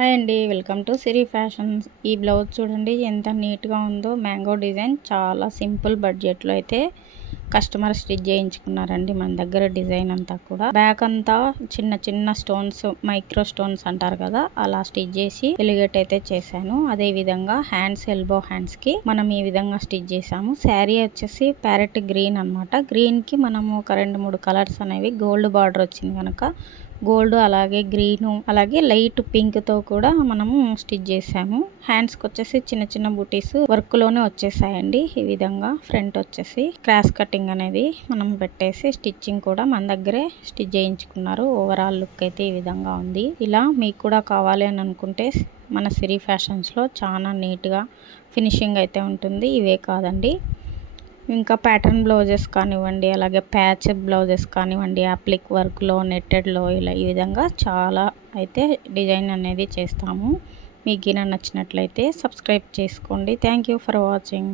Hi అండి, welcome to Siri fashions. ఈ blouse చూడండి ఎంత నీట్గా ఉందో. మ్యాంగో డిజైన్ చాలా సింపుల్ బడ్జెట్లో అయితే కస్టమర్ స్టిచ్ చేయించుకున్నారండి మన దగ్గర. డిజైన్ అంతా కూడా బ్యాక్ అంతా చిన్న చిన్న స్టోన్స్, మైక్రో స్టోన్స్ అంటారు కదా, అలా స్టిచ్ చేసి ఎలిగేట్ అయితే చేశాను. అదే విధంగా హ్యాండ్స్, ఎల్బో హ్యాండ్స్ కి మనం ఈ విధంగా స్టిచ్ చేసాము. శారీ వచ్చేసి ప్యారెట్ గ్రీన్ అనమాట. గ్రీన్ కి మనము ఒక 2-3 కలర్స్ అనేవి గోల్డ్ బార్డర్ వచ్చింది కనుక గోల్డ్, అలాగే గ్రీను, అలాగే లైట్ పింక్ తో కూడా మనము స్టిచ్ చేసాము. హ్యాండ్స్ కి వచ్చేసి చిన్న చిన్న బూటీస్ వర్క్ లోనే వచ్చేసాయండి. ఈ విధంగా ఫ్రంట్ వచ్చేసి క్రాస్ కటింగ్ అనేది మనం పెట్టేసి స్టిచ్చింగ్ కూడా మన దగ్గరే స్టిచ్ చేయించుకున్నారు. ఓవరాల్ లుక్ అయితే ఈ విధంగా ఉంది. ఇలా మీకు కూడా కావాలి అని అనుకుంటే మన సిరి ఫ్యాషన్స్ లో చాలా నీట్ గా ఫినిషింగ్ అయితే ఉంటుంది. ఇవే కాదండి, ఇంకా ప్యాటర్న్ బ్లౌజెస్ కానివ్వండి, అలాగే ప్యాచ్ బ్లౌజెస్ కానివ్వండి, అప్లిక్ వర్క్లో, నెట్టెడ్లో, ఇలా ఈ విధంగా చాలా అయితే డిజైన్ అనేది చేస్తాము. మీకు నచ్చినట్లయితే సబ్స్క్రైబ్ చేసుకోండి. Thank you for watching.